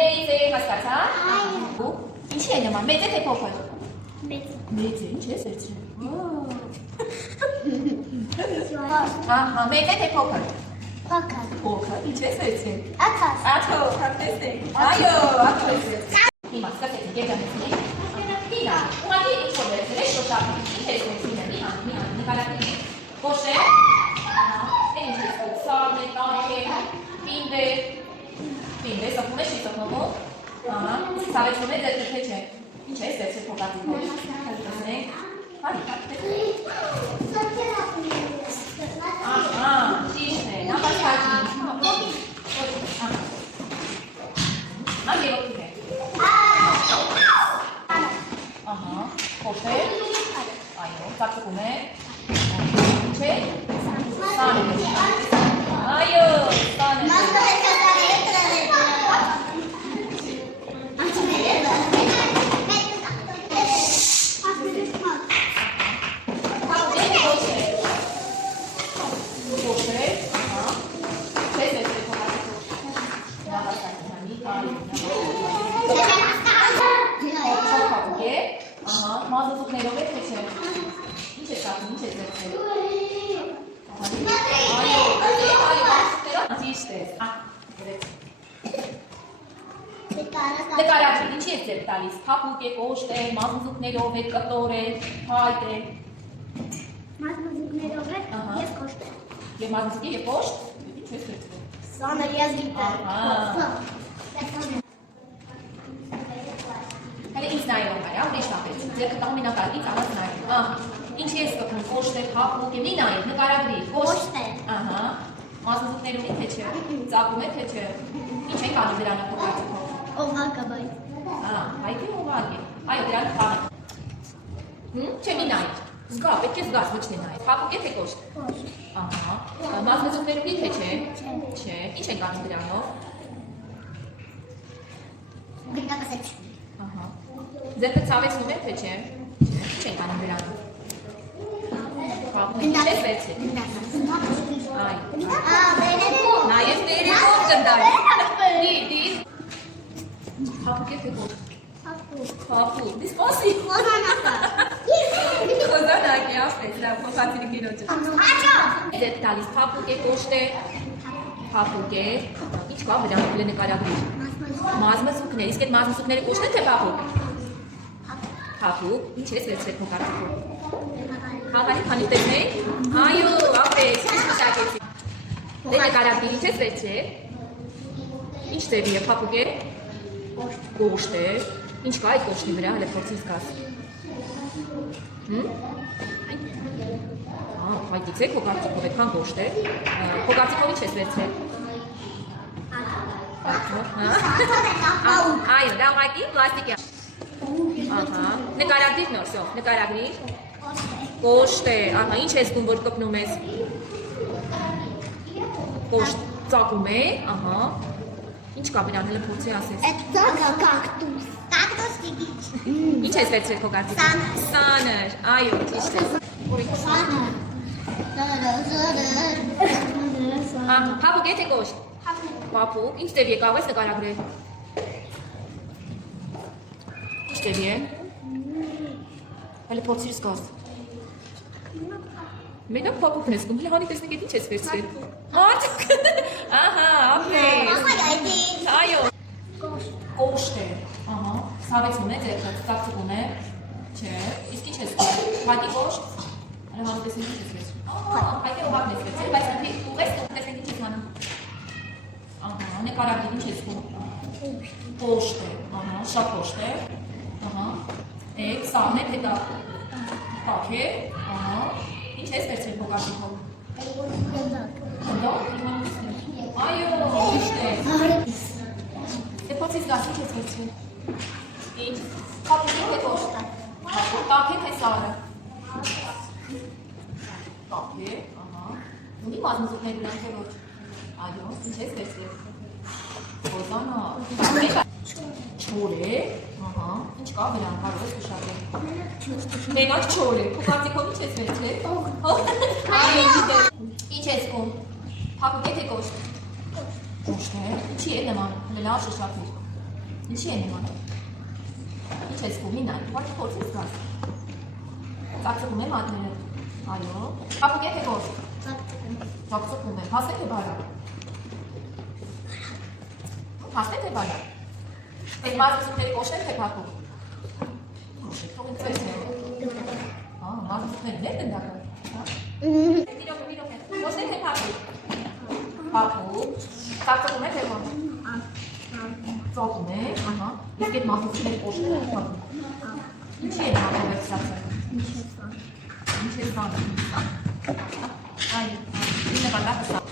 Մեծ է, հասկացա։ Ինչի է նման, մեծ է թե փոքր։ Մեծ է, ինչ ես վերցրել։ Ահա, մեծ է թե փոքր։ Փոքր, ինչ ես վերցրել։ Աթո, տեսնենք։ Այո, աթո ես վերցրել։ Հիմա սկսեցինք երջանեցինք։ Հիմա, ուղղակի ինչ որ վերցրել, շոշափի, ինչ ես վերցրել, մի հատ, նկարակի։ Կոշե։ Ինչ ես սարն է, տանք է, պինդ է, սխում է, չի սխնովում։ Ահա, սավեցնում է ձեր թե չէ։ Ինչ ես վերցրել փոքրատիկով։ Տեսնենք։ Հարի, տեսնենք։ Ահա, ճիշտ է, նամակաճի։ Անգերոքիք է։ Ահա, կոշե։ Այո, ծակծկում է։ Չէ։ Սան է։ Այո, սան է։ Մազազուկներով է թե չէ։ Ինչ է սակում, ինչ է ձերցել։ Այո, ճիշտ է։ Նկարաճի, ինչի ես ձեր տալիս։ Փափուկ է, կոշտ է, մազազուկներով է, կտոր է, հայտ է։ Մազազուկներով է, ես կոշտ է։ Եվ մազազուկ է, և կոշտ։ Ինչ ես ձերցել։ Սաներ ես գիտեմ։ Հələ ինձ նայելով կար, ուրիշ ապեց, ձեր կտաղում է նկար, ինձ առած նայում, ինչ ես կպնում, կոշտ է, փափուկ է, մի նայել, նկարագրի, կոշտ է, մազազուկներում է թե չէ, ծակում է թե չէ, ինչ ենք անում դրանը փոքրացիքով, օղակ է բայ, հայտ է օղակ է, այո դրանը խանը, չէ մի նայել, զգա, պետք է զգաս, ոչ թե նայել, փափուկ է թե կոշտ, մազազուկներում է թե չէ, չէ, ինչ ենք անում դրանով, գտնակասեց, ձերքը ցավեցնում է թե չէ, ինչ ենք անում դրանով, փափուկ է վերցրել, նայես ներերով գնդար, դիր, փափուկ է թե կոշտ, փափուկ, դիս խոսի, խոզանակի ասպես, դա փոխացինի կինոջը, ձեր տալիս փափուկ է, կոշտ է, փափուկ է, ինչ կա վրանով լե նկարագրիր, մազմզուկներ, իսկ այդ մազմզուկները կոշտ են թե փափուկ, փափուկ, ինչ ես վերցրել փոքրատիկով, Հաղարի քանի տեսնենք, այո, ապեց, ինչ մշակեցի, դե նկարագրի, ինչ ես վերցրել, ինչ ձևի է, փափուկ է, կոշտ է, ինչ կա այդ կոշտի վրա, հələ փորձի զգաս, հայտից եք փոքրատիկով, այդքան կոշտ է, փոքրատիկով ինչ ես վերցրել, այո, դա ուղղակի պլաստիկ է, նկարագրիր նոր, սյո, նկարագրիր, կոշտ է, ինչ ես դում, որ կպնում ես, կոշտ ծակում է, ինչ կա վրան, հելը փորձի ասես, այդ ծակը կակտուս, կակտուս կիգիչ, ինչ ես վերցրել քո կարծիքով, սաներ, այո, ճիշտ է, փափուկ է թե կոշտ, փափուկ, ինչ ձևի է, կարող ես նկարագրել, ինչ ձևի է, հելը փորձիր զգաս, Մենակ փափուկն ես գում, հələ հանի տեսնեք այդ ինչ ես վերցրել, ահա, ապրես, այո, կոշտ է, սավեցնում է ձերքը, ծակծկում է, չէ, իսկ ինչ ես գում, հատի կոշտ, հələ հանի տեսնեք ինչ ես վերցրել, հայտի ուղակն ես վերցրել, բայց ուղես տեսնեք ինչ ես հանում, նկարագրիր ինչ ես գում, կոշտ է, շատ կոշտ է, սարն է թե տակ է, ինչ ես վերցրել փոքրատիկով, այո, ճիշտ է, դե փորձի զգաս ինչ ես վերցրել, ինչ, փափուկ է թե կոշտ, տակ է թե սարը, տակ է, ունի մազմզուկներ դրանք թե ոչ, այո, ինչ ես վերցրել, խոզանա, չոր է, ինչ կա վրան, կարող ես ուշադրել, մենակ չոր է, փոքրատիկով ինչ ես վերցրել, ինչ ես գում, փափուկ է թե կոշտ, կոշտ է, ինչի է նման, լավ շշափիր, Ինչի են իմանում։ Ինչ ես կում ինան, ոչ փորձ ես գաս։ Ծակծկում է մատները։ Այո։ Ապուկ է թե ոչ։ Ծակծկում է։ Հասե թե բարա։ Հասե թե բարա։ Այդ մարզությունների կոշեր թե փակում։ Թող ինձ ես նեղ։ Մարզությունների ներ գնդակը։ Իրոք է։ Կոշեր թե փակում։ Փակում։ Ծակծկում է թե ոչ։ Ծակում է, ահա։ Իսկ այդ մարզությունների կոշեր է փակում։ Ինչի են մատով ստացել։ Ինչ ես բանը։ Այ, ինը բանդակը սա։